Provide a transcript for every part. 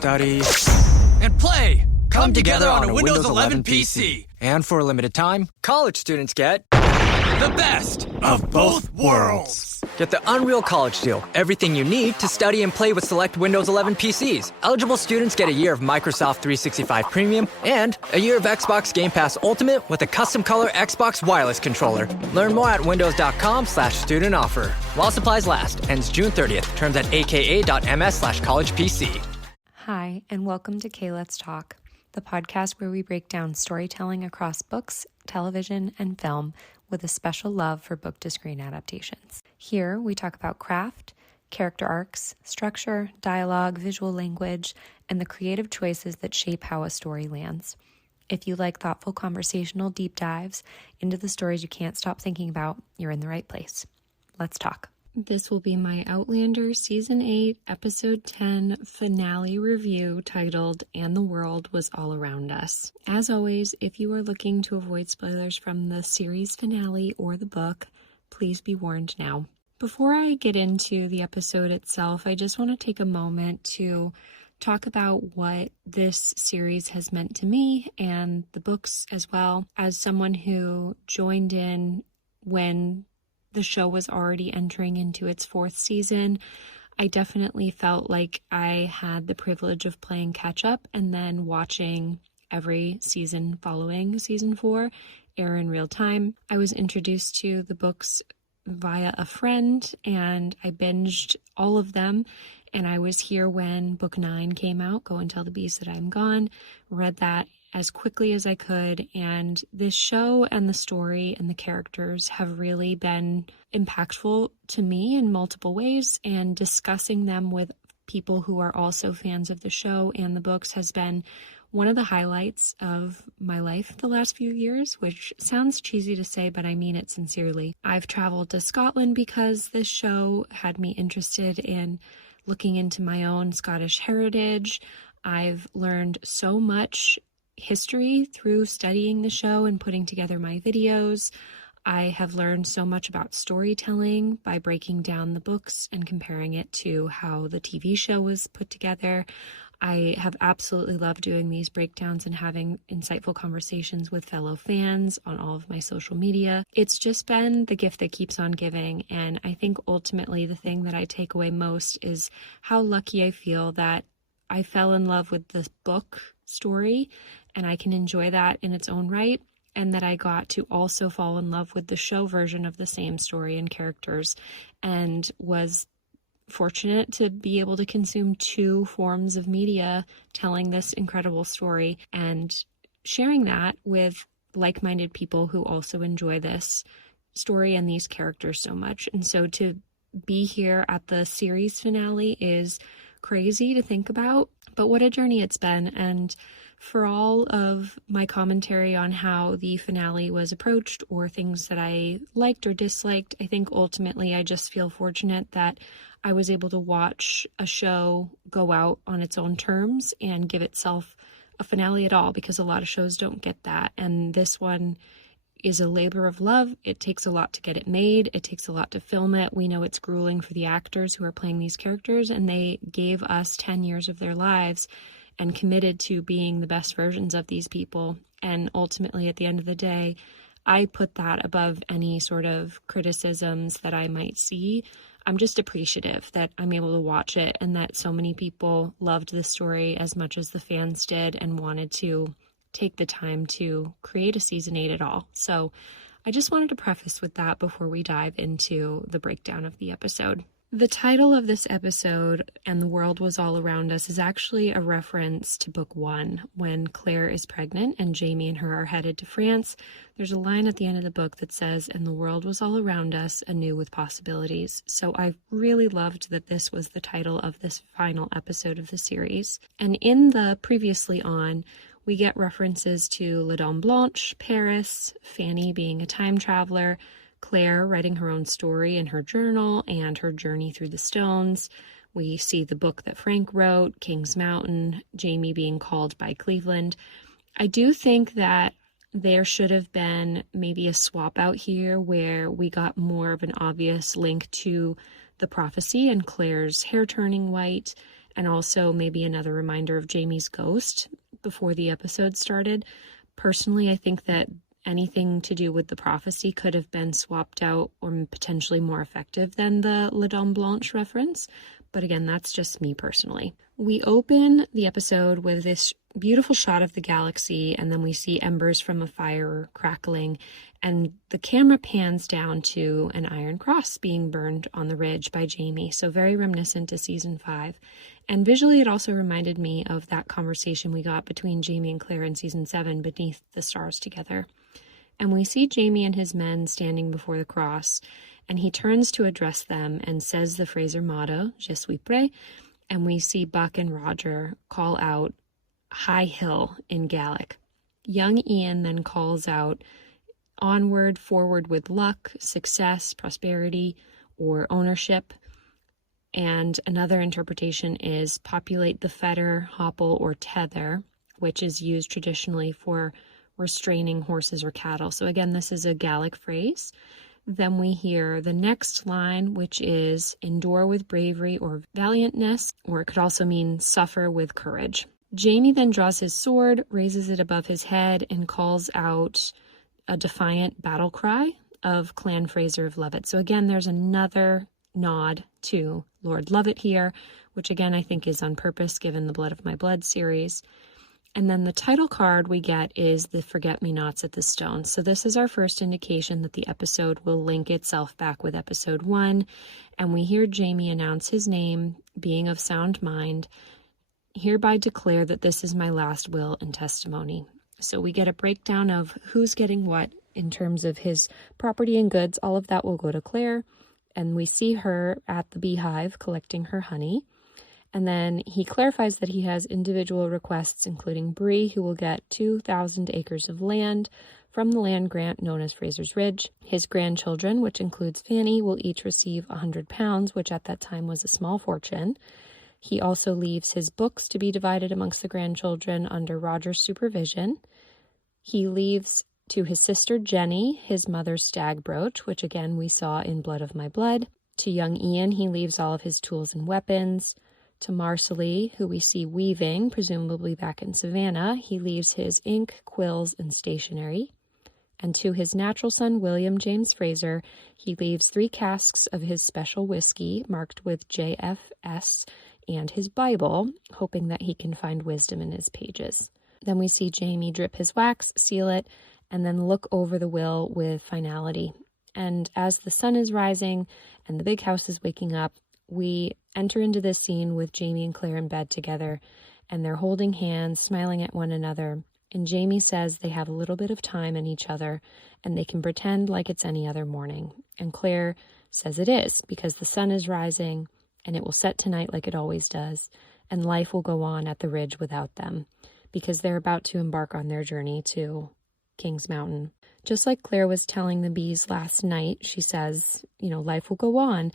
study, and play come together on a Windows 11 PC. And for a limited time, college students get the best of both worlds. Get the Unreal College Deal. Everything you need to study and play with select Windows 11 PCs. Eligible students get a year of Microsoft 365 Premium and a year of Xbox Game Pass Ultimate with a custom color Xbox wireless controller. Learn more at windows.com/student offer. While supplies last. Ends June 30th. Terms at aka.ms/collegepc. Hi, and welcome to Kay Let's Talk, the podcast where we break down storytelling across books, television, and film with a special love for book-to-screen adaptations. Here, we talk about craft, character arcs, structure, dialogue, visual language, and the creative choices that shape how a story lands. If you like thoughtful conversational deep dives into the stories you can't stop thinking about, you're in the right place. Let's talk. This will be my Outlander Season 8, Episode 10 finale review titled, "And the World Was All Around Us." As always, if you are looking to avoid spoilers from the series finale or the book, please be warned now. Before I get into the episode itself, I just want to take a moment to talk about what this series has meant to me and the books as well. As someone who joined in when the show was already entering into its 4th season, I definitely felt like I had the privilege of playing catch up and then watching every season following season 4 air in real time. I was introduced to the books via a friend and I binged all of them, and I was here when book 9 came out, Go and Tell the Beast That I'm Gone, read that as quickly as I could, and this show and the story and the characters have really been impactful to me in multiple ways, and discussing them with people who are also fans of the show and the books has been one of the highlights of my life the last few years, which sounds cheesy to say, but I mean it sincerely. I've traveled to Scotland because this show had me interested in looking into my own Scottish heritage. I've learned so much history through studying the show and putting together my videos. I have learned so much about storytelling by breaking down the books and comparing it to how the TV show was put together. I have absolutely loved doing these breakdowns and having insightful conversations with fellow fans on all of my social media. It's just been the gift that keeps on giving, and I think ultimately the thing that I take away most is how lucky I feel that I fell in love with the book story and I can enjoy that in its own right, and that I got to also fall in love with the show version of the same story and characters, and was fortunate to be able to consume 2 forms of media telling this incredible story and sharing that with like-minded people who also enjoy this story and these characters so much. And so to be here at the series finale is crazy to think about, but what a journey it's been. And for all of my commentary on how the finale was approached or things that I liked or disliked, I think ultimately I just feel fortunate that I was able to watch a show go out on its own terms and give itself a finale at all, because a lot of shows don't get that. And this one is a labor of love. It takes a lot to get it made. It takes a lot to film it. We know it's grueling for the actors who are playing these characters, and they gave us 10 years of their lives and committed to being the best versions of these people. And ultimately, at the end of the day, I put that above any sort of criticisms that I might see. I'm just appreciative that I'm able to watch it and that so many people loved this story as much as the fans did and wanted to take the time to create a season 8 at all. So I just wanted to preface with that before we dive into the breakdown of the episode. The title of this episode, "And the World Was All Around Us," is actually a reference to book 1, when Claire is pregnant and Jamie and her are headed to France. There's a line at the end of the book that says, "And the world was all around us, anew with possibilities." So I really loved that this was the title of this final episode of the series. And in the previously on, we get references to La Dame Blanche, Paris, Fanny being a time traveler, Claire writing her own story in her journal and her journey through the stones. We see the book that Frank wrote, King's Mountain, Jamie being called by Cleveland. I do think that there should have been maybe a swap out here where we got more of an obvious link to the prophecy and Claire's hair turning white and also maybe another reminder of Jamie's ghost before the episode started. Personally, I think that anything to do with the prophecy could have been swapped out or potentially more effective than the La Dame Blanche reference. But again, that's just me personally. We open the episode with this beautiful shot of the galaxy, and then we see embers from a fire crackling, and the camera pans down to an iron cross being burned on the ridge by Jamie. So very reminiscent to season 5. And visually, it also reminded me of that conversation we got between Jamie and Claire in season 7, Beneath the Stars Together. And we see Jamie and his men standing before the cross, and he turns to address them and says the Fraser motto, Je suis prêt, and we see Buck and Roger call out High Hill in Gaelic. Young Ian then calls out onward, forward with luck, success, prosperity, or ownership. And another interpretation is populate the fetter, hopple, or tether, which is used traditionally for restraining horses or cattle. So again, this is a Gaelic phrase. Then we hear the next line, which is endure with bravery or valiantness, or it could also mean suffer with courage. Jamie then draws his sword, raises it above his head, and calls out a defiant battle cry of Clan Fraser of Lovat. So again, there's another nod to Lord Lovat here, which again I think is on purpose given the Blood of My Blood series. And then the title card we get is the Forget-Me-Nots at the Stone. So this is our first indication that the episode will link itself back with episode 1. And we hear Jamie announce his name, being of sound mind, hereby declare that this is my last will and testimony. So we get a breakdown of who's getting what in terms of his property and goods. All of that will go to Claire. And we see her at the beehive collecting her honey. And then he clarifies that he has individual requests, including Bree, who will get 2,000 acres of land from the land grant known as Fraser's Ridge. His grandchildren, which includes Fanny, will each receive £100, which at that time was a small fortune. He also leaves his books to be divided amongst the grandchildren under Roger's supervision. He leaves to his sister Jenny his mother's stag brooch, which again we saw in Blood of My Blood. To young Ian, he leaves all of his tools and weapons. To Marcelly, who we see weaving, presumably back in Savannah, he leaves his ink, quills, and stationery. And to his natural son, William James Fraser, he leaves 3 casks of his special whiskey marked with JFS and his Bible, hoping that he can find wisdom in his pages. Then we see Jamie drip his wax, seal it, and then look over the will with finality. And as the sun is rising and the big house is waking up, we enter into this scene with Jamie and Claire in bed together, and they're holding hands, smiling at one another. And Jamie says they have a little bit of time in each other, and they can pretend like it's any other morning. And Claire says it is, because the sun is rising, and it will set tonight like it always does, and life will go on at the ridge without them, because they're about to embark on their journey to King's Mountain. Just like Claire was telling the bees last night, she says, life will go on.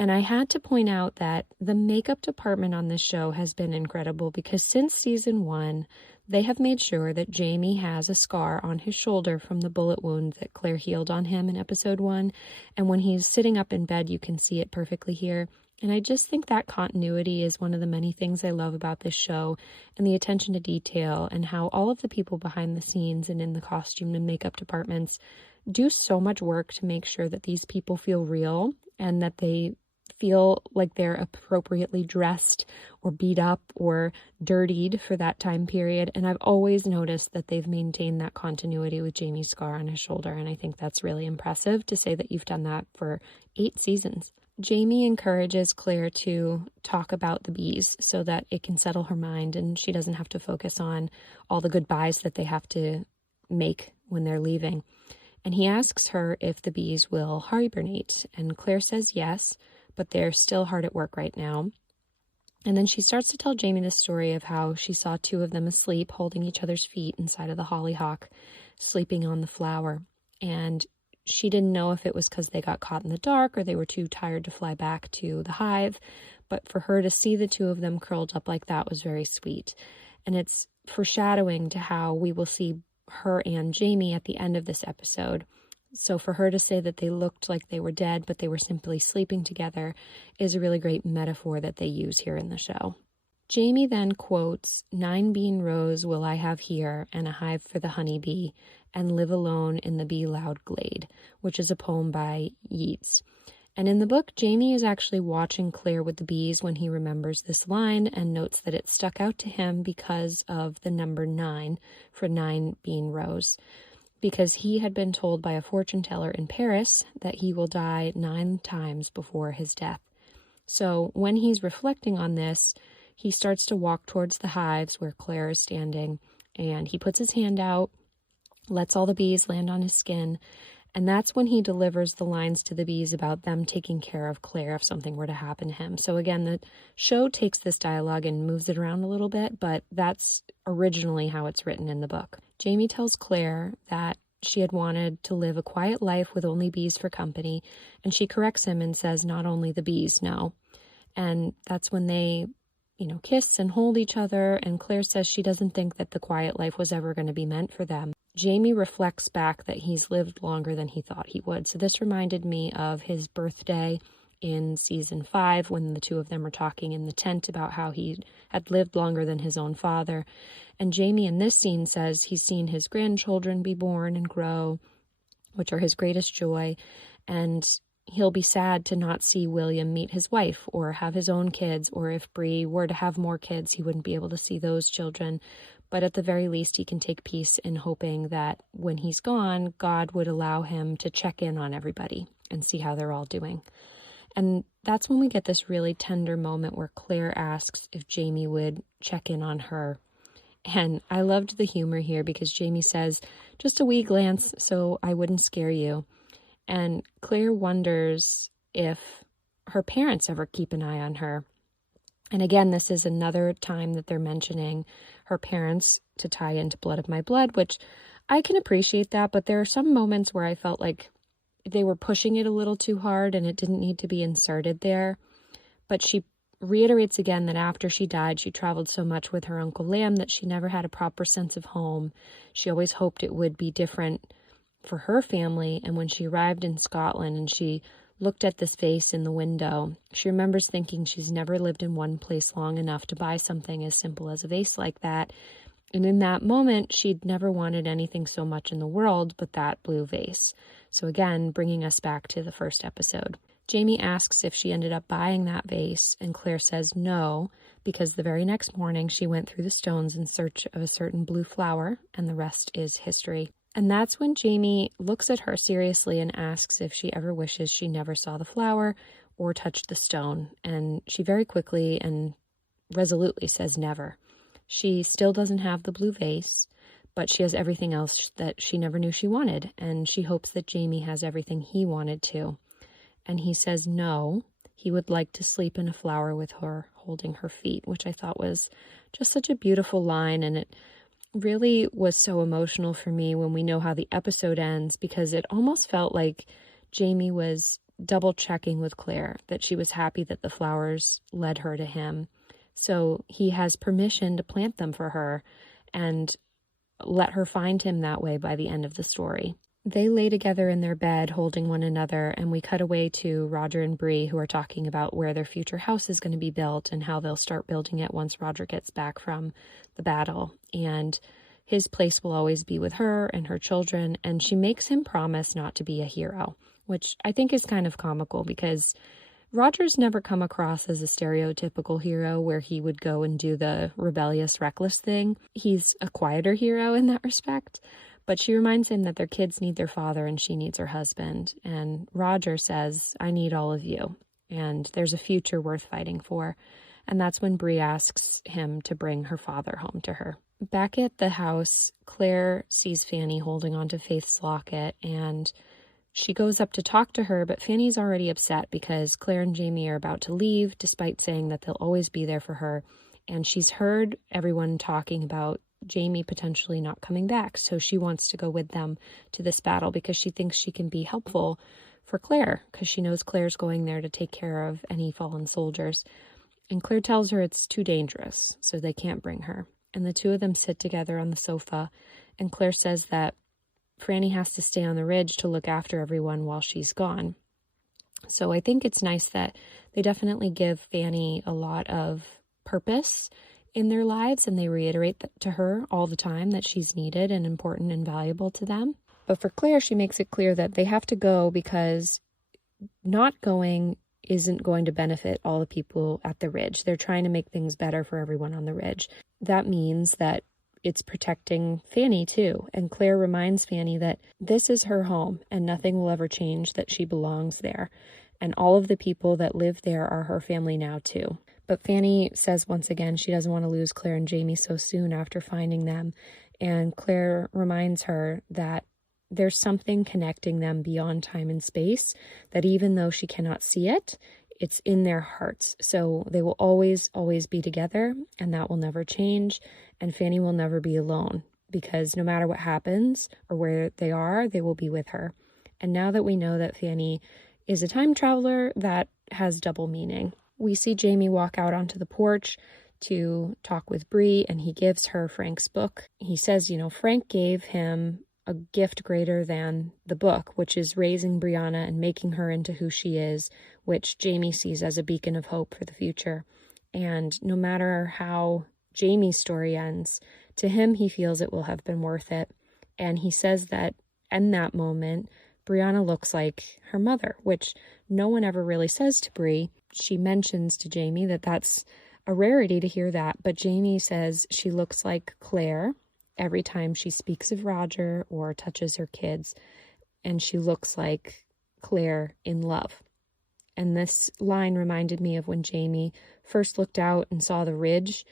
And I had to point out that the makeup department on this show has been incredible, because since season 1, they have made sure that Jamie has a scar on his shoulder from the bullet wound that Claire healed on him in episode 1. And when he's sitting up in bed, you can see it perfectly here. And I just think that continuity is one of the many things I love about this show, and the attention to detail, and how all of the people behind the scenes and in the costume and makeup departments do so much work to make sure that these people feel real and that they feel like they're appropriately dressed or beat up or dirtied for that time period. And I've always noticed that they've maintained that continuity with Jamie's scar on his shoulder, and I think that's really impressive to say that you've done that for 8 seasons. Jamie encourages Claire to talk about the bees so that it can settle her mind and she doesn't have to focus on all the goodbyes that they have to make when they're leaving. And he asks her if the bees will hibernate, and Claire says yes, but they're still hard at work right now. And then she starts to tell Jamie the story of how she saw 2 of them asleep, holding each other's feet inside of the hollyhock, sleeping on the flower. And she didn't know if it was because they got caught in the dark or they were too tired to fly back to the hive. But for her to see the 2 of them curled up like that was very sweet. And it's foreshadowing to how we will see her and Jamie at the end of this episode. So for her to say that they looked like they were dead, but they were simply sleeping together, is a really great metaphor that they use here in the show. Jamie then quotes, 9 bean rows will I have here, and a hive for the honeybee, and live alone in the bee-loud glade, which is a poem by Yeats. And in the book, Jamie is actually watching Claire with the bees when he remembers this line and notes that it stuck out to him because of the number 9 for 9 bean rows, because he had been told by a fortune teller in Paris that he will die 9 times before his death. So when he's reflecting on this, he starts to walk towards the hives where Claire is standing, and he puts his hand out, lets all the bees land on his skin, and that's when he delivers the lines to the bees about them taking care of Claire if something were to happen to him. So again, the show takes this dialogue and moves it around a little bit, but that's originally how it's written in the book. Jamie tells Claire that she had wanted to live a quiet life with only bees for company, and she corrects him and says not only the bees know. And that's when they kiss and hold each other, and Claire says she doesn't think that the quiet life was ever going to be meant for them. Jamie reflects back that he's lived longer than he thought he would. So this reminded me of his birthday in season 5 when the two of them were talking in the tent about how he had lived longer than his own father. And Jamie in this scene says he's seen his grandchildren be born and grow, which are his greatest joy, and he'll be sad to not see William meet his wife or have his own kids, or if Bree were to have more kids, he wouldn't be able to see those children. But at the very least, he can take peace in hoping that when he's gone, God would allow him to check in on everybody and see how they're all doing. And that's when we get this really tender moment where Claire asks if Jamie would check in on her. And I loved the humor here because Jamie says, just a wee glance so I wouldn't scare you. And Claire wonders if her parents ever keep an eye on her. And again, this is another time that they're mentioning her parents to tie into Blood of My Blood, which I can appreciate that, but there are some moments where I felt like they were pushing it a little too hard and it didn't need to be inserted there. But she reiterates again that after she died, she traveled so much with her Uncle Lamb that she never had a proper sense of home. She always hoped it would be different for her family, and when she arrived in Scotland and she looked at this vase in the window, she remembers thinking she's never lived in one place long enough to buy something as simple as a vase like that. And in that moment, she'd never wanted anything so much in the world but that blue vase. So again, bringing us back to the first episode. Jamie asks if she ended up buying that vase, and Claire says no, because the very next morning she went through the stones in search of a certain blue flower, and the rest is history. And that's when Jamie looks at her seriously and asks if she ever wishes she never saw the flower or touched the stone. And she very quickly and resolutely says never. She still doesn't have the blue vase, but she has everything else that she never knew she wanted. And she hopes that Jamie has everything he wanted too. And he says no, he would like to sleep in a flower with her holding her feet, which I thought was just such a beautiful line. And it really was so emotional for me when we know how the episode ends, because it almost felt like Jamie was double checking with Claire that she was happy that the flowers led her to him. So he has permission to plant them for her and let her find him that way by the end of the story. They lay together in their bed holding one another, and we cut away to Roger and Bree, who are talking about where their future house is going to be built and how they'll start building it once Roger gets back from the battle. And his place will always be with her and her children, and she makes him promise not to be a hero, which I think is kind of comical because Roger's never come across as a stereotypical hero where he would go and do the rebellious, reckless thing. He's a quieter hero in that respect. But she reminds him that their kids need their father and she needs her husband. And Roger says, I need all of you. And there's a future worth fighting for. And that's when Bree asks him to bring her father home to her. Back at the house, Claire sees Fanny holding onto Faith's locket, and she goes up to talk to her, but Fanny's already upset because Claire and Jamie are about to leave, despite saying that they'll always be there for her. And she's heard everyone talking about Jamie potentially not coming back, so she wants to go with them to this battle because she thinks she can be helpful for Claire, because she knows Claire's going there to take care of any fallen soldiers. And Claire tells her it's too dangerous, so they can't bring her. And the two of them sit together on the sofa, and Claire says that Franny has to stay on the ridge to look after everyone while she's gone. So I think it's nice that they definitely give Fanny a lot of purpose in their lives, and they reiterate that to her all the time that she's needed and important and valuable to them. But for Claire, she makes it clear that they have to go because not going isn't going to benefit all the people at the Ridge. They're trying to make things better for everyone on the Ridge. That means that it's protecting Fanny too. And Claire reminds Fanny that this is her home and nothing will ever change, that she belongs there. And all of the people that live there are her family now too. But Fanny says once again she doesn't want to lose Claire and Jamie so soon after finding them. And Claire reminds her that there's something connecting them beyond time and space, that even though she cannot see it, it's in their hearts. So they will always, always be together, and that will never change. And Fanny will never be alone, because no matter what happens or where they are, they will be with her. And now that we know that Fanny is a time traveler, that has double meaning. We see Jamie walk out onto the porch to talk with Bree, and he gives her Frank's book. He says, Frank gave him a gift greater than the book, which is raising Brianna and making her into who she is, which Jamie sees as a beacon of hope for the future. And no matter how Jamie's story ends, to him, he feels it will have been worth it. And he says that in that moment, Brianna looks like her mother, which no one ever really says to Bree. She mentions to Jamie that that's a rarity to hear that, but Jamie says she looks like Claire every time she speaks of Roger or touches her kids, and she looks like Claire in love. And this line reminded me of when Jamie first looked out and saw the ridge,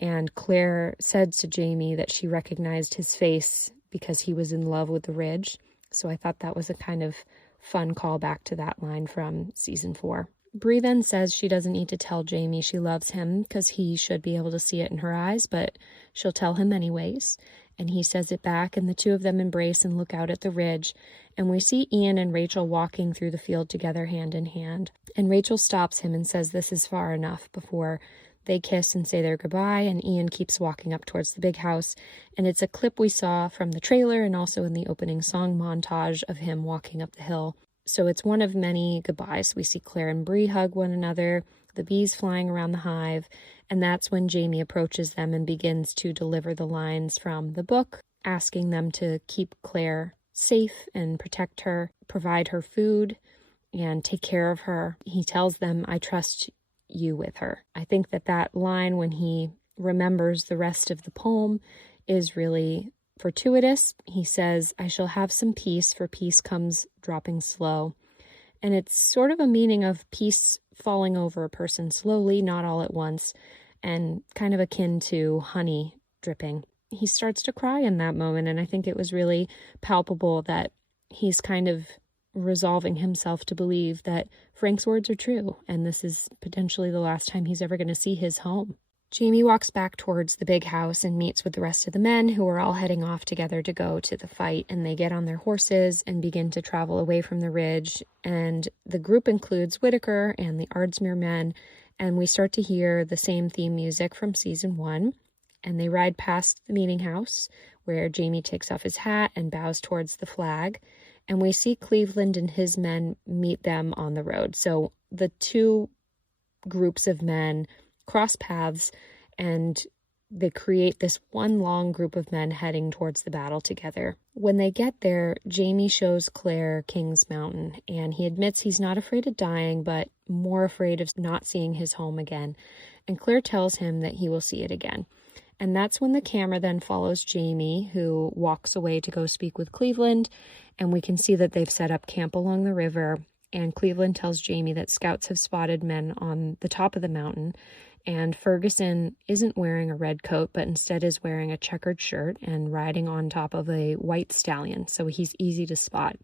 and Claire said to Jamie that she recognized his face because he was in love with the ridge. So I thought that was a kind of fun callback to that line from season 4. Bree then says she doesn't need to tell Jamie she loves him because he should be able to see it in her eyes, but she'll tell him anyways. And he says it back, and the two of them embrace and look out at the ridge. And we see Ian and Rachel walking through the field together hand in hand. And Rachel stops him and says this is far enough before they kiss and say their goodbye, and Ian keeps walking up towards the big house. And it's a clip we saw from the trailer and also in the opening song montage of him walking up the hill. So it's one of many goodbyes. We see Claire and Bree hug one another, the bees flying around the hive, and that's when Jamie approaches them and begins to deliver the lines from the book, asking them to keep Claire safe and protect her, provide her food, and take care of her. He tells them, I trust you with her. I think that line, when he remembers the rest of the poem, is really fortuitous. He says, I shall have some peace, for peace comes dropping slow. And it's sort of a meaning of peace falling over a person slowly, not all at once, and kind of akin to honey dripping. He starts to cry in that moment, and I think it was really palpable that he's kind of resolving himself to believe that Frank's words are true, and this is potentially the last time he's ever going to see his home. Jamie walks back towards the big house and meets with the rest of the men, who are all heading off together to go to the fight, and they get on their horses and begin to travel away from the ridge. And the group includes Whittaker and the Ardsmuir men, and we start to hear the same theme music from season 1. And they ride past the meeting house, where Jamie takes off his hat and bows towards the flag, and we see Cleveland and his men meet them on the road. So the two groups of men cross paths, and they create this one long group of men heading towards the battle together. When they get there, Jamie shows Claire King's Mountain, and he admits he's not afraid of dying, but more afraid of not seeing his home again. And Claire tells him that he will see it again. And that's when the camera then follows Jamie, who walks away to go speak with Cleveland, and we can see that they've set up camp along the river. And Cleveland tells Jamie that scouts have spotted men on the top of the mountain, and Ferguson isn't wearing a red coat, but instead is wearing a checkered shirt and riding on top of a white stallion, so he's easy to spot.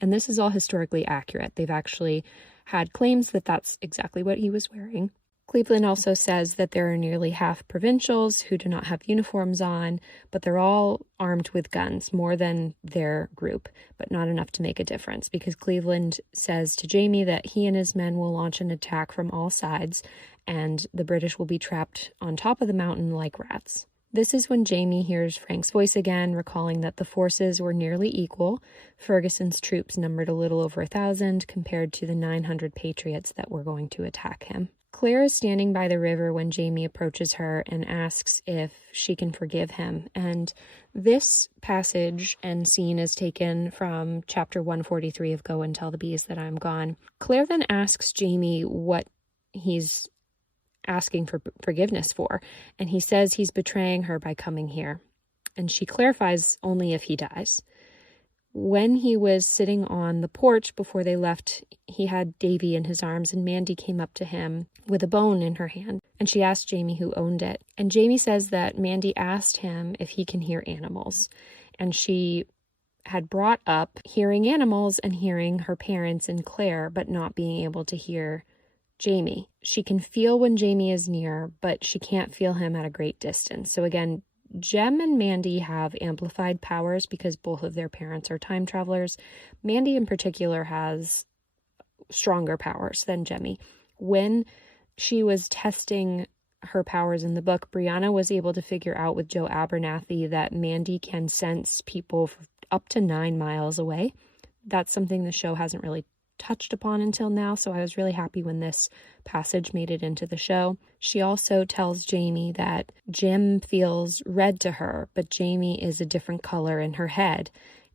And this is all historically accurate. They've actually had claims that that's exactly what he was wearing. Cleveland also says that there are nearly half provincials who do not have uniforms on, but they're all armed with guns, more than their group, but not enough to make a difference, because Cleveland says to Jamie that he and his men will launch an attack from all sides, and the British will be trapped on top of the mountain like rats. This is when Jamie hears Frank's voice again, recalling that the forces were nearly equal. Ferguson's troops numbered a little over 1,000 compared to the 900 patriots that were going to attack him. Claire is standing by the river when Jamie approaches her and asks if she can forgive him. And this passage and scene is taken from chapter 143 of Go and Tell the Bees That I'm Gone. Claire then asks Jamie what he's asking for forgiveness for, and he says he's betraying her by coming here. And she clarifies only if he dies. When he was sitting on the porch before they left, he had Davy in his arms, and Mandy came up to him with a bone in her hand, and she asked Jamie who owned it. And Jamie says that Mandy asked him if he can hear animals, and she had brought up hearing animals and hearing her parents and Claire, but not being able to hear Jamie. She can feel when Jamie is near, but she can't feel him at a great distance. So again, Jem and Mandy have amplified powers because both of their parents are time travelers. Mandy in particular has stronger powers than Jemmy. When she was testing her powers in the book, Brianna was able to figure out with Joe Abernathy that Mandy can sense people up to 9 miles away. That's something the show hasn't really touched upon until now, so I was really happy when this passage made it into the show. She also tells Jamie that Jim feels red to her, but Jamie is a different color in her head,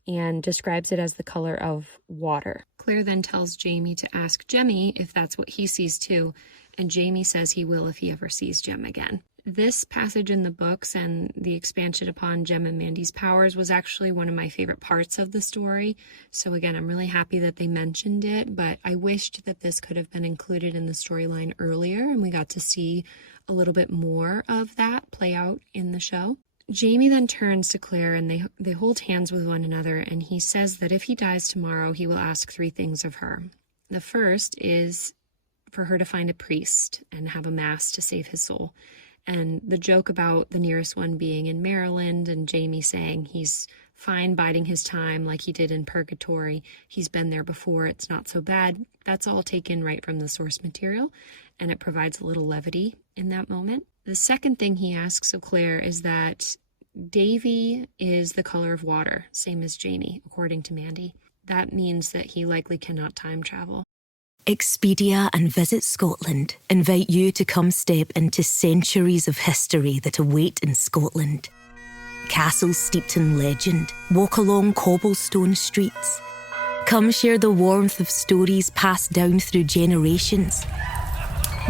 and describes it as the color of water. Claire then tells Jamie to ask Jemmy if that's what he sees too, and Jamie says he will if he ever sees Jem again. This passage in the books and the expansion upon Jem and Mandy's powers was actually one of my favorite parts of the story. So again, I'm really happy that they mentioned it, but I wished that this could have been included in the storyline earlier and we got to see a little bit more of that play out in the show. Jamie then turns to Claire and they hold hands with one another, and he says that if he dies tomorrow, he will ask 3 things of her. The first is for her to find a priest and have a mass to save his soul. And the joke about the nearest one being in Maryland and Jamie saying he's fine biding his time like he did in Purgatory. He's been there before. It's not so bad. That's all taken right from the source material, and it provides a little levity in that moment. The second thing he asks of Claire is that Davy is the color of water, same as Jamie, according to Mandy. That means that he likely cannot time travel. Expedia and Visit Scotland invite you to come step into centuries of history that await in Scotland. Castles steeped in legend walk along cobblestone streets. Come share the warmth of stories passed down through generations.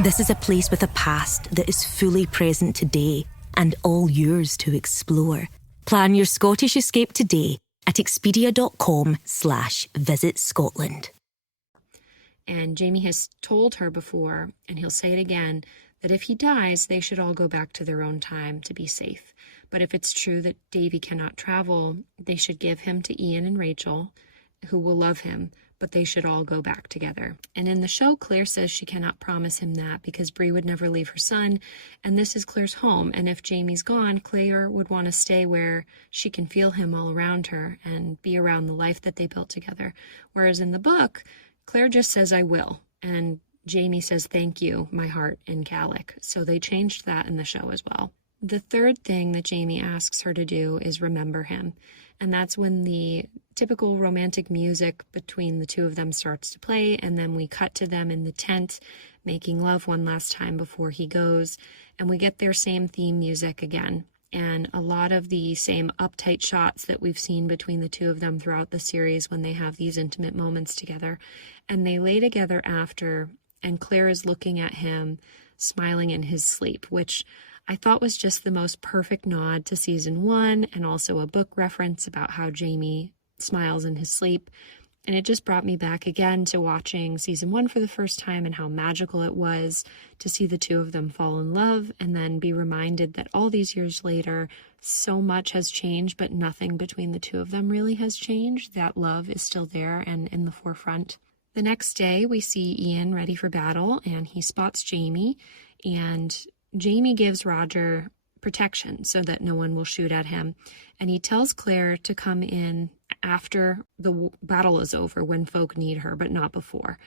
This is a place with a past that is fully present today and all yours to explore. Plan your Scottish escape today at expedia.com/Visit Scotland. And Jamie has told her before, and he'll say it again, that if he dies, they should all go back to their own time to be safe. But if it's true that Davy cannot travel, they should give him to Ian and Rachel, who will love him, but they should all go back together. And in the show, Claire says she cannot promise him that because Bree would never leave her son, and this is Claire's home. And if Jamie's gone, Claire would want to stay where she can feel him all around her and be around the life that they built together. Whereas in the book, Claire just says, I will. And Jamie says, thank you, my heart, in Gaelic. So they changed that in the show as well. The third thing that Jamie asks her to do is remember him. And that's when the typical romantic music between the two of them starts to play. And then we cut to them in the tent making love one last time before he goes. And we get their same theme music again. And a lot of the same uptight shots that we've seen between the two of them throughout the series when they have these intimate moments together. And they lay together after, and Claire is looking at him, smiling in his sleep, which I thought was just the most perfect nod to season 1, and also a book reference about how Jamie smiles in his sleep. And it just brought me back again to watching season 1 for the first time and how magical it was to see the two of them fall in love and then be reminded that all these years later, so much has changed, but nothing between the two of them really has changed. That love is still there and in the forefront. The next day, we see Ian ready for battle, and he spots Jamie, and Jamie gives Roger protection so that no one will shoot at him. And he tells Claire to come in after the battle is over when folk need her, but not before.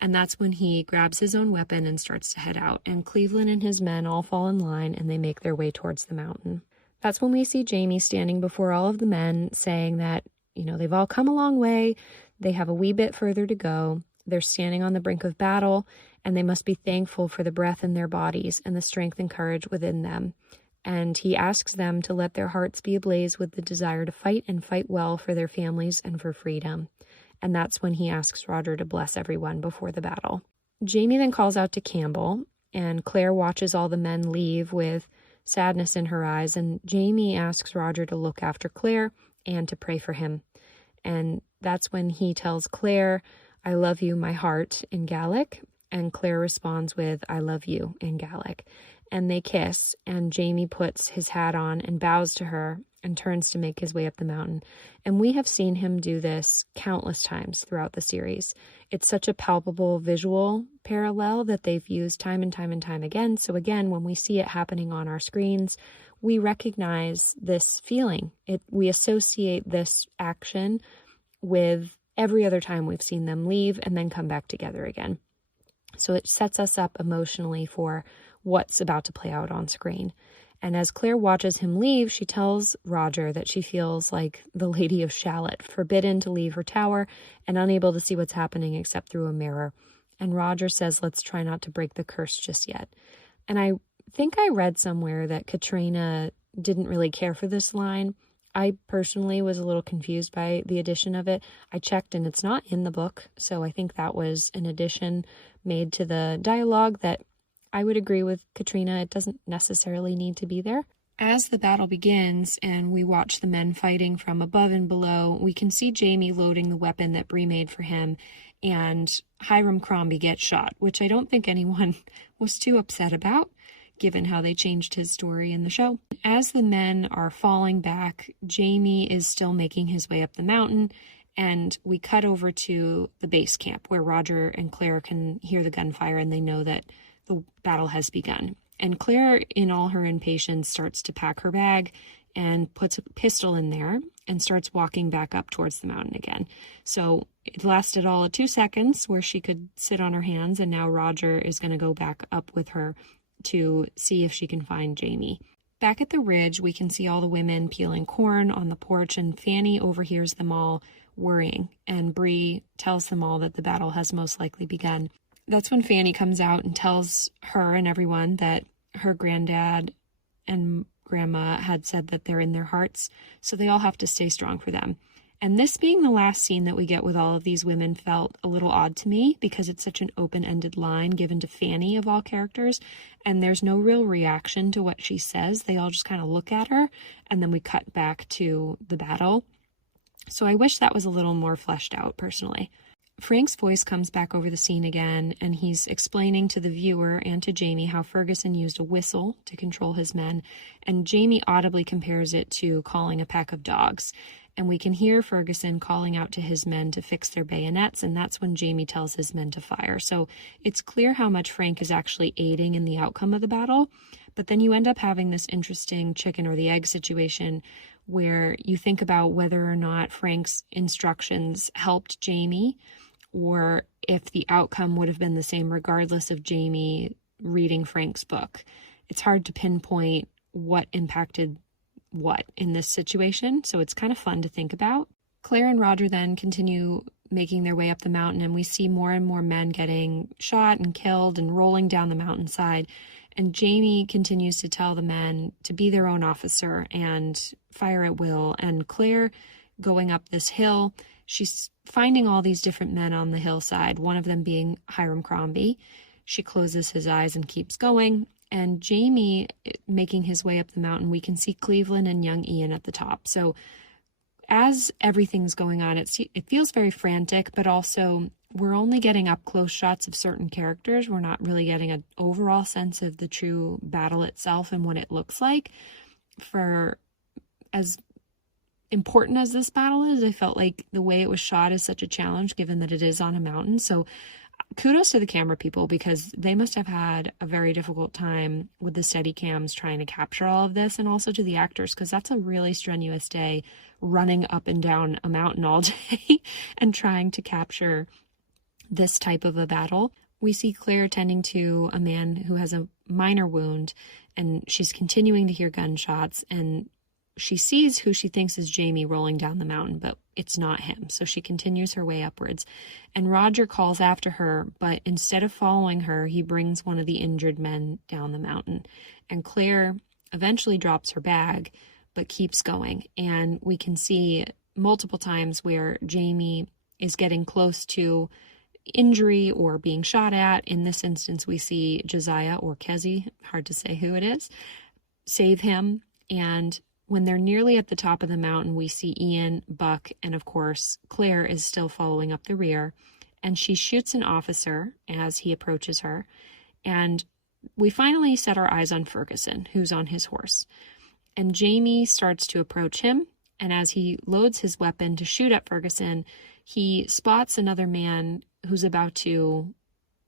And that's when he grabs his own weapon and starts to head out. And Cleveland and his men all fall in line and they make their way towards the mountain. That's when we see Jamie standing before all of the men saying that, they've all come a long way. They have a wee bit further to go. They're standing on the brink of battle, and they must be thankful for the breath in their bodies and the strength and courage within them. And he asks them to let their hearts be ablaze with the desire to fight and fight well for their families and for freedom. And that's when he asks Roger to bless everyone before the battle. Jamie then calls out to Campbell, and Claire watches all the men leave with sadness in her eyes, and Jamie asks Roger to look after Claire and to pray for him. And that's when he tells Claire, "I love you, my heart," in Gaelic, and Claire responds with, "I love you," in Gaelic. And they kiss, and Jamie puts his hat on and bows to her and turns to make his way up the mountain. And we have seen him do this countless times throughout the series. It's such a palpable visual parallel that they've used time and time and time again. So again, when we see it happening on our screens, we recognize this feeling. We associate this action with every other time we've seen them leave and then come back together again. So it sets us up emotionally for what's about to play out on screen. And as Claire watches him leave, she tells Roger that she feels like the Lady of Shalott, forbidden to leave her tower and unable to see what's happening except through a mirror. And Roger says, "Let's try not to break the curse just yet." And I think I read somewhere that Katrina didn't really care for this line. I personally was a little confused by the addition of it. I checked and it's not in the book, so I think that was an addition made to the dialogue that I would agree with Katrina. It doesn't necessarily need to be there. As the battle begins and we watch the men fighting from above and below, we can see Jamie loading the weapon that Bree made for him, and Hiram Crombie gets shot, which I don't think anyone was too upset about, given how they changed his story in the show. As the men are falling back, Jamie is still making his way up the mountain, and we cut over to the base camp where Roger and Claire can hear the gunfire and they know that the battle has begun. And Claire, in all her impatience, starts to pack her bag and puts a pistol in there and starts walking back up towards the mountain again. So it lasted all of 2 seconds where she could sit on her hands, and now Roger is going to go back up with her to see if she can find Jamie. Back at the ridge, we can see all the women peeling corn on the porch, and Fanny overhears them all worrying, and Bree tells them all that the battle has most likely begun. That's when Fanny comes out and tells her and everyone that her granddad and grandma had said that they're in their hearts, so they all have to stay strong for them. And this being the last scene that we get with all of these women felt a little odd to me because it's such an open-ended line given to Fanny of all characters, and there's no real reaction to what she says. They all just kind of look at her, and then we cut back to the battle. So I wish that was a little more fleshed out, personally. Frank's voice comes back over the scene again, and he's explaining to the viewer and to Jamie how Ferguson used a whistle to control his men, and Jamie audibly compares it to calling a pack of dogs. And we can hear Ferguson calling out to his men to fix their bayonets, and that's when Jamie tells his men to fire. So it's clear how much Frank is actually aiding in the outcome of the battle, but then you end up having this interesting chicken or the egg situation where you think about whether or not Frank's instructions helped Jamie, or if the outcome would have been the same regardless of Jamie reading Frank's book. It's hard to pinpoint what impacted what in this situation, so it's kind of fun to think about. Claire and Roger then continue making their way up the mountain, and we see more and more men getting shot and killed and rolling down the mountainside. And Jamie continues to tell the men to be their own officer and fire at will. And Claire, going up this hill, she's finding all these different men on the hillside, one of them being Hiram Crombie. She closes his eyes and keeps going. And Jamie, making his way up the mountain, we can see Cleveland and young Ian at the top. So as everything's going on, it feels very frantic, but also we're only getting up close shots of certain characters. We're not really getting an overall sense of the true battle itself and what it looks like. For as important as this battle is, I felt like the way it was shot is such a challenge given that it is on a mountain. So kudos to the camera people, because they must have had a very difficult time with the steady cams trying to capture all of this, and also to the actors, because that's a really strenuous day running up and down a mountain all day and trying to capture this type of a battle. We see Claire tending to a man who has a minor wound, and she's continuing to hear gunshots, and she sees who she thinks is Jamie rolling down the mountain, but it's not him. So she continues her way upwards. And Roger calls after her, but instead of following her, he brings one of the injured men down the mountain. And Claire eventually drops her bag, but keeps going. And we can see multiple times where Jamie is getting close to injury or being shot at. In this instance, we see Josiah or Kezi, hard to say who it is, save him. And when they're nearly at the top of the mountain, we see Ian, Buck, and of course, Claire is still following up the rear. And she shoots an officer as he approaches her. And we finally set our eyes on Ferguson, who's on his horse. And Jamie starts to approach him. And as he loads his weapon to shoot at Ferguson, he spots another man who's about to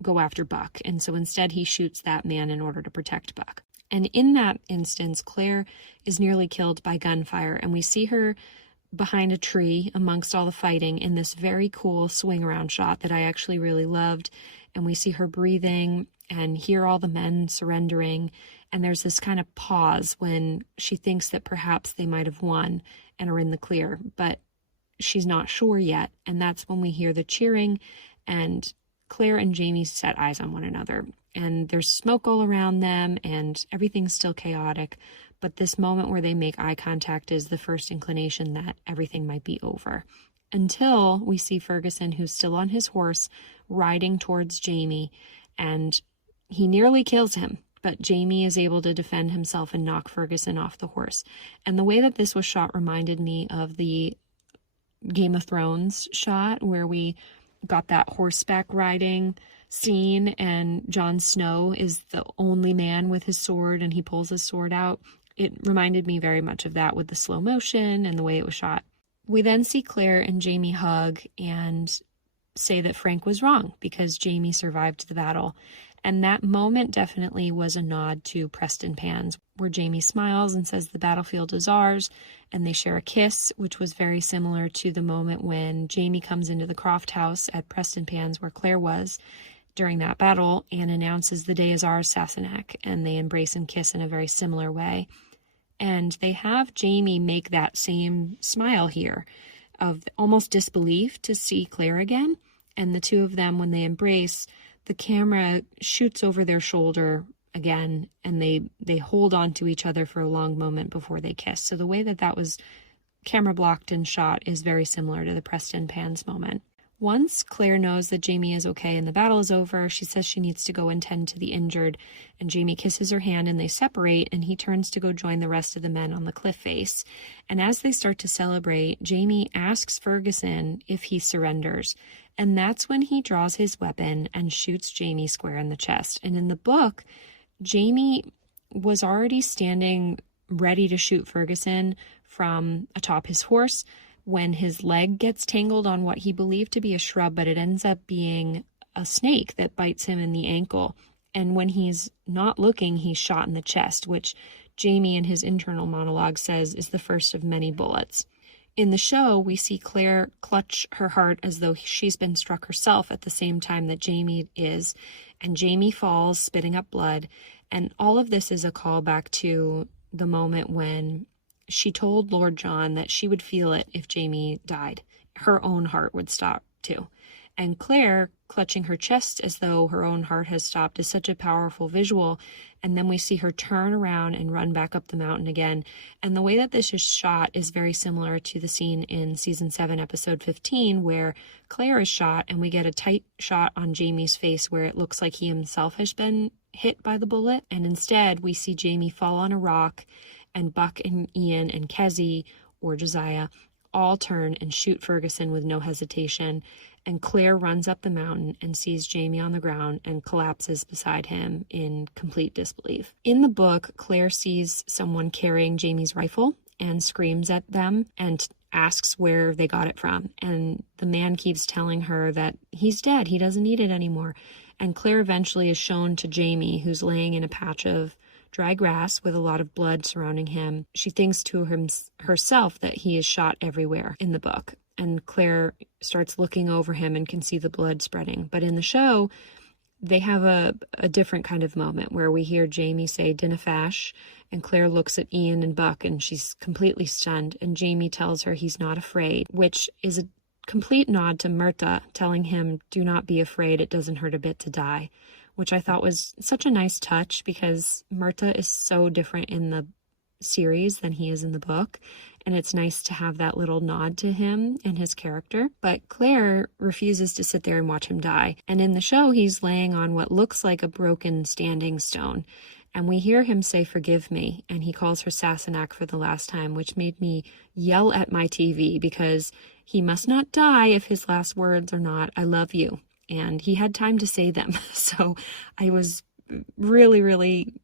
go after Buck. And so instead he shoots that man in order to protect Buck. And in that instance, Claire is nearly killed by gunfire. And we see her behind a tree amongst all the fighting in this very cool swing around shot that I actually really loved. And we see her breathing and hear all the men surrendering. And there's this kind of pause when she thinks that perhaps they might have won and are in the clear, but she's not sure yet. And that's when we hear the cheering, and Claire and Jamie set eyes on one another. And there's smoke all around them and everything's still chaotic. But this moment where they make eye contact is the first inclination that everything might be over. Until we see Ferguson, who's still on his horse, riding towards Jamie, and he nearly kills him. But Jamie is able to defend himself and knock Ferguson off the horse. And the way that this was shot reminded me of the Game of Thrones shot where we got that horseback riding scene and Jon Snow is the only man with his sword and he pulls his sword out. It reminded me very much of that with the slow motion and the way it was shot. We then see Claire and Jamie hug and say that Frank was wrong because Jamie survived the battle. And that moment definitely was a nod to Preston Pans, where Jamie smiles and says the battlefield is ours, and they share a kiss, which was very similar to the moment when Jamie comes into the Croft house at Preston Pans, where Claire was during that battle, and announces the day is ours, Sassenach, and they embrace and kiss in a very similar way. And they have Jamie make that same smile here of almost disbelief to see Claire again, and the two of them, when they embrace, the camera shoots over their shoulder again, and they hold on to each other for a long moment before they kiss. So the way that that was camera blocked and shot is very similar to the Preston Pans moment. Once Claire knows that Jamie is okay and the battle is over, she says she needs to go and tend to the injured, and Jamie kisses her hand and they separate, and he turns to go join the rest of the men on the cliff face. And as they start to celebrate, Jamie asks Ferguson if he surrenders, and that's when he draws his weapon and shoots Jamie square in the chest. And in the book, Jamie was already standing ready to shoot Ferguson from atop his horse when his leg gets tangled on what he believed to be a shrub, but it ends up being a snake that bites him in the ankle. And when he's not looking, he's shot in the chest, which Jamie in his internal monologue says is the first of many bullets. In the show, we see Claire clutch her heart as though she's been struck herself at the same time that Jamie is, and Jamie falls, spitting up blood. And all of this is a callback to the moment when she told Lord John that she would feel it if Jamie died. Her own heart would stop too. And Claire clutching her chest as though her own heart has stopped is such a powerful visual. And then we see her turn around and run back up the mountain again. And the way that this is shot is very similar to the scene in season 7, episode 15, where Claire is shot and we get a tight shot on Jamie's face where it looks like he himself has been hit by the bullet. And instead we see Jamie fall on a rock, and Buck and Ian and Kezi, or Josiah, all turn and shoot Ferguson with no hesitation. And Claire runs up the mountain and sees Jamie on the ground and collapses beside him in complete disbelief. In the book, Claire sees someone carrying Jamie's rifle and screams at them and asks where they got it from. And the man keeps telling her that he's dead, he doesn't need it anymore. And Claire eventually is shown to Jamie, who's laying in a patch of dry grass with a lot of blood surrounding him. She thinks to herself that he is shot everywhere in the book. And Claire starts looking over him and can see the blood spreading. But in the show, they have a different kind of moment where we hear Jamie say Dinna Fash, And Claire looks at Ian and Buck and she's completely stunned. And Jamie tells her he's not afraid, which is a complete nod to Myrta, telling him, do not be afraid, it doesn't hurt a bit to die, which I thought was such a nice touch because Myrta is so different in the series than he is in the book. And it's nice to have that little nod to him and his character. But Claire refuses to sit there and watch him die. And in the show, he's laying on what looks like a broken standing stone. And we hear him say, forgive me. And he calls her Sassenach for the last time, which made me yell at my TV because he must not die if his last words are not, I love you. And he had time to say them. So I was really, really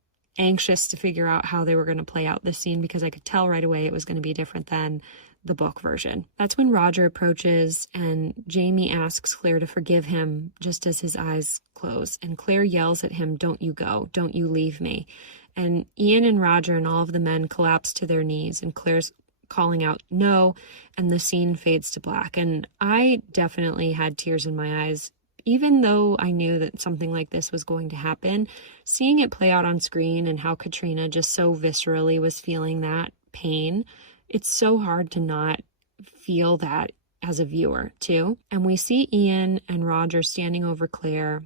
anxious to figure out how they were going to play out this scene because I could tell right away it was going to be different than the book version. That's when Roger approaches and Jamie asks Claire to forgive him just as his eyes close. And Claire yells at him, don't you go, don't you leave me. And Ian and Roger and all of the men collapse to their knees and Claire's calling out no, and the scene fades to black. And I definitely had tears in my eyes. Even though I knew that something like this was going to happen, seeing it play out on screen and how Katrina just so viscerally was feeling that pain, it's so hard to not feel that as a viewer too. And we see Ian and Roger standing over Claire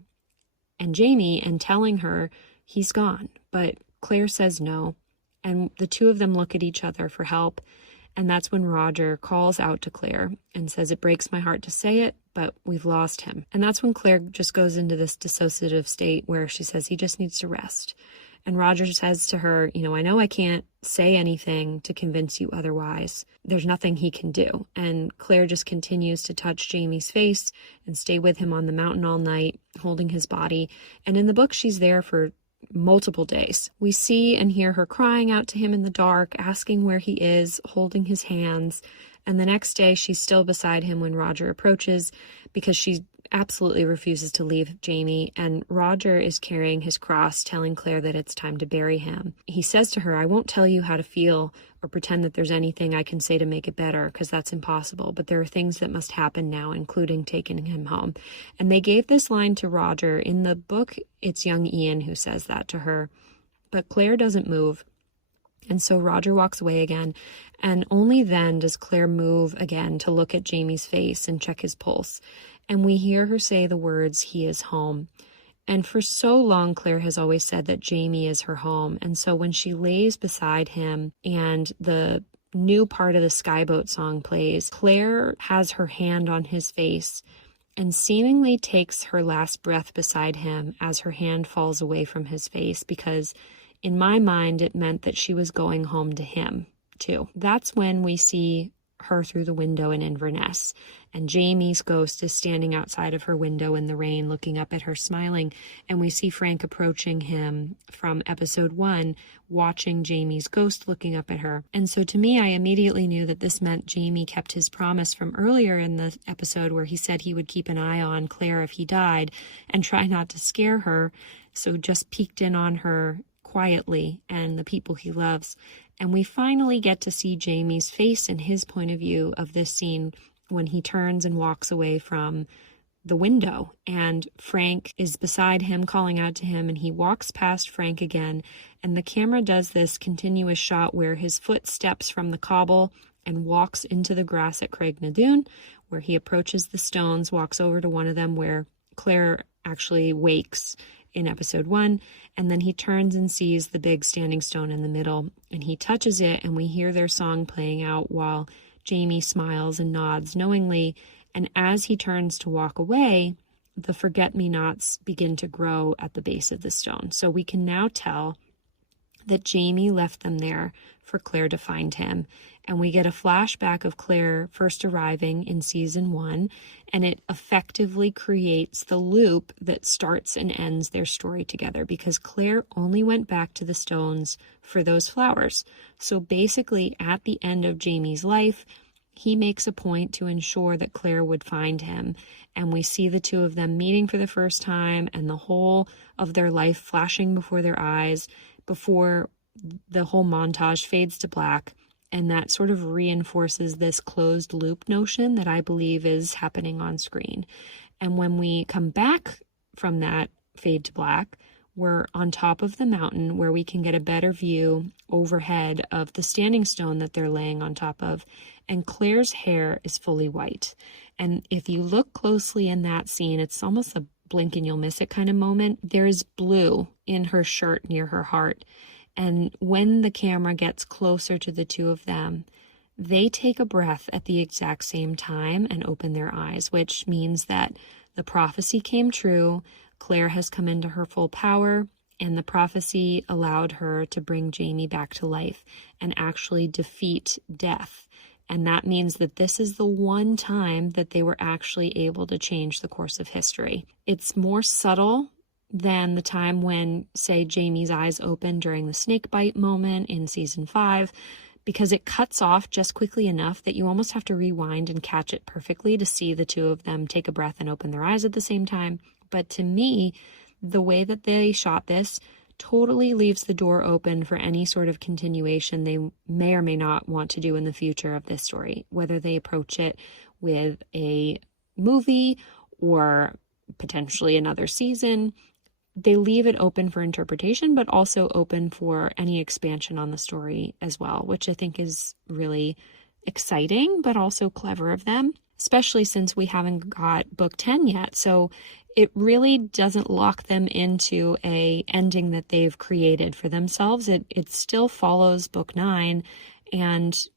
and Jamie and telling her he's gone, but Claire says no. And the two of them look at each other for help. And that's when Roger calls out to Claire and says, it breaks my heart to say it, but we've lost him. And that's when Claire just goes into this dissociative state where she says he just needs to rest. And Roger says to her, I know I can't say anything to convince you otherwise. There's nothing he can do. And Claire just continues to touch Jamie's face and stay with him on the mountain all night, holding his body. And in the book, she's there for multiple days. We see and hear her crying out to him in the dark, asking where he is, holding his hands. And the next day, she's still beside him when Roger approaches because she absolutely refuses to leave Jamie. And Roger is carrying his cross, telling Claire that it's time to bury him. He says to her, I won't tell you how to feel or pretend that there's anything I can say to make it better, because that's impossible. But there are things that must happen now, including taking him home. And they gave this line to Roger. In the book, it's young Ian who says that to her. But Claire doesn't move. And so Roger walks away again, and only then does Claire move again to look at Jamie's face and check his pulse. And we hear her say the words, he is home. And for so long, Claire has always said that Jamie is her home. And so when she lays beside him and the new part of the Skyboat song plays, Claire has her hand on his face and seemingly takes her last breath beside him as her hand falls away from his face, because in my mind, it meant that she was going home to him, too. That's when we see her through the window in Inverness, and Jamie's ghost is standing outside of her window in the rain, looking up at her, smiling, and we see Frank approaching him from episode 1, watching Jamie's ghost looking up at her. And so to me, I immediately knew that this meant Jamie kept his promise from earlier in the episode where he said he would keep an eye on Claire if he died and try not to scare her, so just peeked in on her quietly and the people he loves. And we finally get to see Jamie's face and his point of view of this scene when he turns and walks away from the window. And Frank is beside him, calling out to him, and he walks past Frank again. And the camera does this continuous shot where his foot steps from the cobble and walks into the grass at Craignadoon, where he approaches the stones, walks over to one of them where Claire actually wakes in episode 1, and then he turns and sees the big standing stone in the middle, and he touches it, and we hear their song playing out while Jamie smiles and nods knowingly. And as he turns to walk away, the forget-me-nots begin to grow at the base of the stone. So we can now tell that Jamie left them there for Claire to find him. And we get a flashback of Claire first arriving in season 1, and it effectively creates the loop that starts and ends their story together, because Claire only went back to the stones for those flowers. So basically, at the end of Jamie's life, he makes a point to ensure that Claire would find him. And we see the two of them meeting for the first time and the whole of their life flashing before their eyes before the whole montage fades to black. And that sort of reinforces this closed loop notion that I believe is happening on screen. And when we come back from that fade to black, we're on top of the mountain where we can get a better view overhead of the standing stone that they're laying on top of. And Claire's hair is fully white. And if you look closely in that scene, it's almost a blink and you'll miss it kind of moment. There's blue in her shirt near her heart. And when the camera gets closer to the two of them, they take a breath at the exact same time and open their eyes, which means that the prophecy came true. Claire has come into her full power, and the prophecy allowed her to bring Jamie back to life and actually defeat death. And that means that this is the one time that they were actually able to change the course of history. It's more subtle than the time when, say, Jamie's eyes open during the snake bite moment in season 5, because it cuts off just quickly enough that you almost have to rewind and catch it perfectly to see the two of them take a breath and open their eyes at the same time. But to me, the way that they shot this totally leaves the door open for any sort of continuation they may or may not want to do in the future of this story, whether they approach it with a movie or potentially another season. They leave it open for interpretation, but also open for any expansion on the story as well, which I think is really exciting, but also clever of them, especially since we haven't got book 10 yet. So it really doesn't lock them into a ending that they've created for themselves. It still follows book 9 and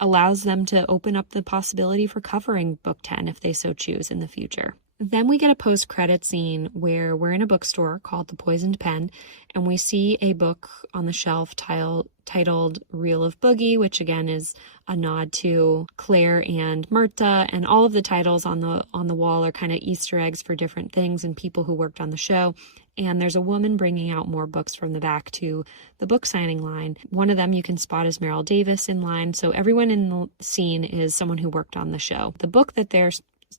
allows them to open up the possibility for covering book 10 if they so choose in the future. Then we get a post-credit scene where we're in a bookstore called The Poisoned Pen, and we see a book on the shelf titled Reel of Boogie, which again is a nod to Claire and Myrta, and all of the titles on the wall are kind of Easter eggs for different things and people who worked on the show. And there's a woman bringing out more books from the back to the book signing line. One of them you can spot is Meryl Davis in line, so everyone in the scene is someone who worked on the show. The book that they're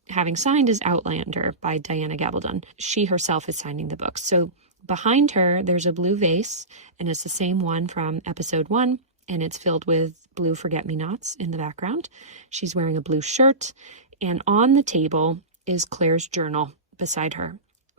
having signed is Outlander by Diana Gabaldon. She herself is signing the book. So behind her, there's a blue vase, and it's the same one from episode 1, and it's filled with blue forget-me-nots in the background. She's wearing a blue shirt, and on the table is Claire's journal beside her.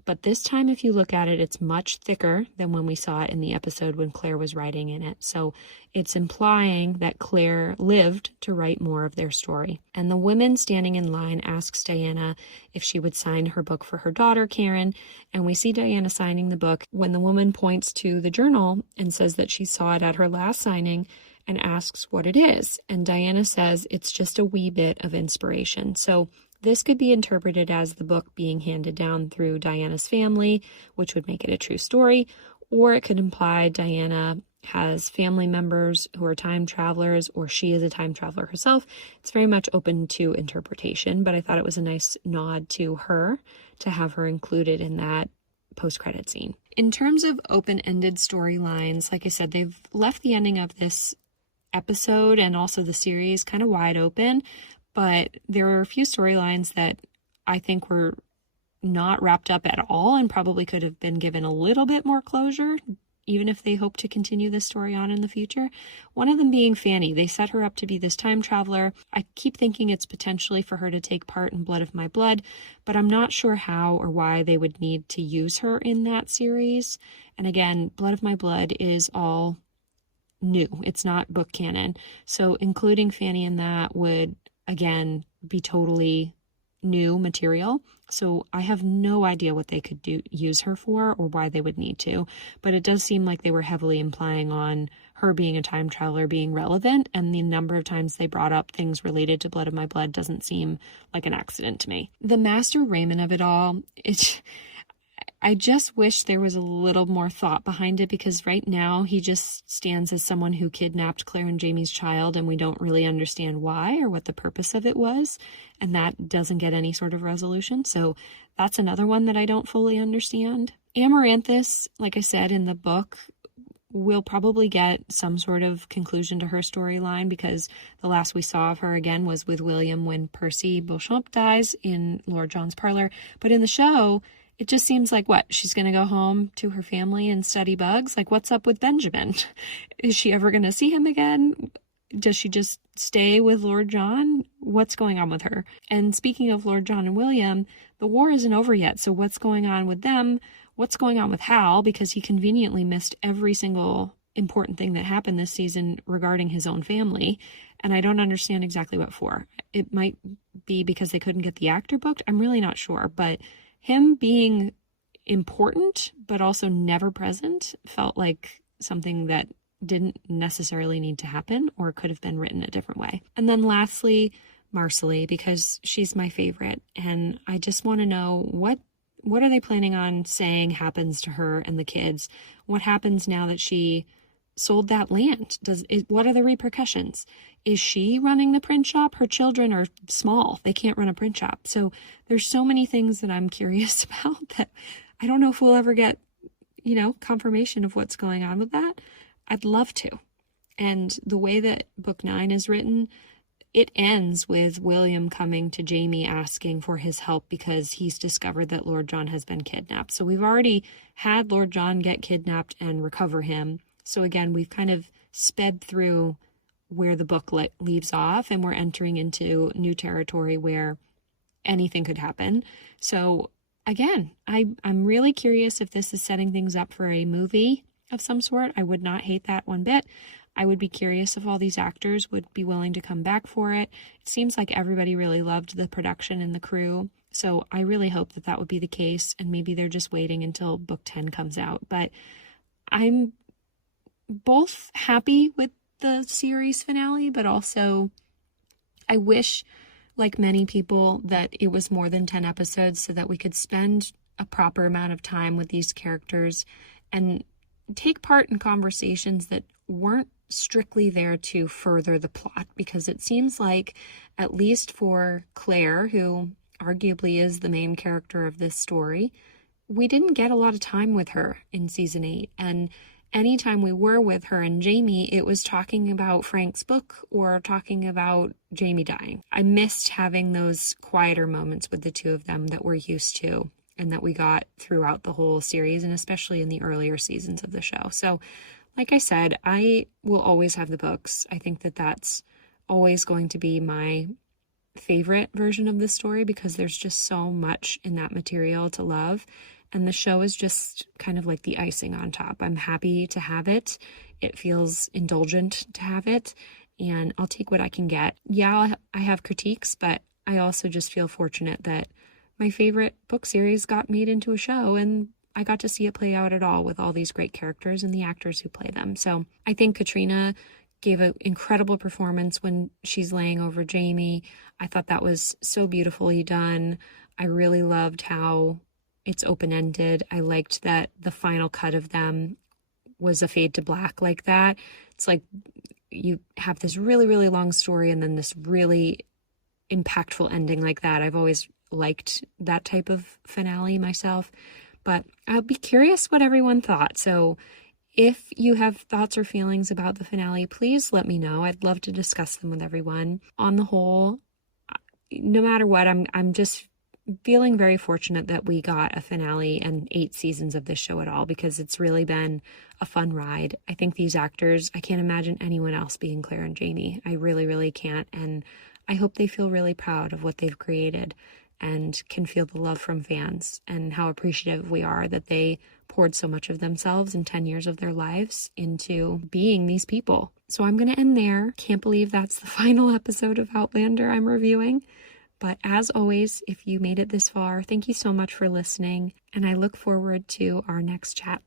But this time, if you look at it, it's much thicker than when we saw it in the episode when Claire was writing in it. So it's implying that Claire lived to write more of their story. And the woman standing in line asks Diana if she would sign her book for her daughter, Karen. And we see Diana signing the book when the woman points to the journal and says that she saw it at her last signing and asks what it is. And Diana says it's just a wee bit of inspiration. So this could be interpreted as the book being handed down through Diana's family, which would make it a true story, or it could imply Diana has family members who are time travelers, or she is a time traveler herself. It's very much open to interpretation, but I thought it was a nice nod to her to have her included in that post-credit scene. In terms of open-ended storylines, like I said, they've left the ending of this episode and also the series kind of wide open. But there are a few storylines that I think were not wrapped up at all and probably could have been given a little bit more closure, even if they hope to continue this story on in the future. One of them being Fanny. They set her up to be this time traveler. I keep thinking it's potentially for her to take part in Blood of My Blood, but I'm not sure how or why they would need to use her in that series. And again, Blood of My Blood is all new. It's not book canon. So including Fanny in that would again be totally new material. So I have no idea what they could use her for or why they would need to, but it does seem like they were heavily implying on her being a time traveler being relevant, and the number of times they brought up things related to Blood of My Blood doesn't seem like an accident to me. The Master Raymond of it all, I just wish there was a little more thought behind it, because right now he just stands as someone who kidnapped Claire and Jamie's child, and we don't really understand why or what the purpose of it was, and that doesn't get any sort of resolution. So that's another one that I don't fully understand. Amaranthus, like I said in the book, will probably get some sort of conclusion to her storyline, because the last we saw of her again was with William when Percy Beauchamp dies in Lord John's parlor. But in the show, it just seems like, what, she's going to go home to her family and study bugs? Like, what's up with Benjamin? Is she ever going to see him again? Does she just stay with Lord John? What's going on with her? And speaking of Lord John and William, the war isn't over yet. So what's going on with them? what's going on with Hal, because he conveniently missed every single important thing that happened this season regarding his own family, and I don't understand exactly what for. It might be because they couldn't get the actor booked. I'm really not sure, but him being important but also never present felt like something that didn't necessarily need to happen or could have been written a different way. And then lastly, Marcelly, because she's my favorite, and I just want to know what are they planning on saying happens to her and the kids? What happens now that she sold that land? What are the repercussions? Is she running the print shop? Her children are small. They can't run a print shop. So there's so many things that I'm curious about that I don't know if we'll ever get, confirmation of what's going on with that. I'd love to. And the way that book 9 is written, it ends with William coming to Jamie asking for his help because he's discovered that Lord John has been kidnapped. So we've already had Lord John get kidnapped and recover him. So again, we've kind of sped through where the book leaves off, and we're entering into new territory where anything could happen. So again, I'm really curious if this is setting things up for a movie of some sort. I would not hate that one bit. I would be curious if all these actors would be willing to come back for it. It seems like everybody really loved the production and the crew. So I really hope that would be the case, and maybe they're just waiting until book 10 comes out. But I'm both happy with the series finale, but also I wish, like many people, that it was more than 10 episodes so that we could spend a proper amount of time with these characters and take part in conversations that weren't strictly there to further the plot, because it seems like, at least for Claire, who arguably is the main character of this story, we didn't get a lot of time with her in season 8. And anytime we were with her and Jamie, it was talking about Frank's book or talking about Jamie dying. I missed having those quieter moments with the two of them that we're used to and that we got throughout the whole series, and especially in the earlier seasons of the show. So, like I said, I will always have the books. I think that that's always going to be my favorite version of the story, because there's just so much in that material to love. And the show is just kind of like the icing on top. I'm happy to have it. It feels indulgent to have it, and I'll take what I can get. Yeah, I have critiques, but I also just feel fortunate that my favorite book series got made into a show, and I got to see it play out at all with all these great characters and the actors who play them. So I think Katrina gave an incredible performance when she's laying over Jamie. I thought that was so beautifully done. I really loved how it's open-ended. I liked that the final cut of them was a fade to black like that. It's like you have this really, really long story and then this really impactful ending like that. I've always liked that type of finale myself, but I'll be curious what everyone thought. So if you have thoughts or feelings about the finale, please let me know. I'd love to discuss them with everyone. On the whole, no matter what, I'm just feeling very fortunate that we got a finale and 8 seasons of this show at all, because it's really been a fun ride. I think these actors, I can't imagine anyone else being Claire and Jamie. I really, really can't. And I hope they feel really proud of what they've created and can feel the love from fans and how appreciative we are that they poured so much of themselves and 10 years of their lives into being these people. So I'm going to end there. Can't believe that's the final episode of Outlander I'm reviewing. But as always, if you made it this far, thank you so much for listening, and I look forward to our next chat.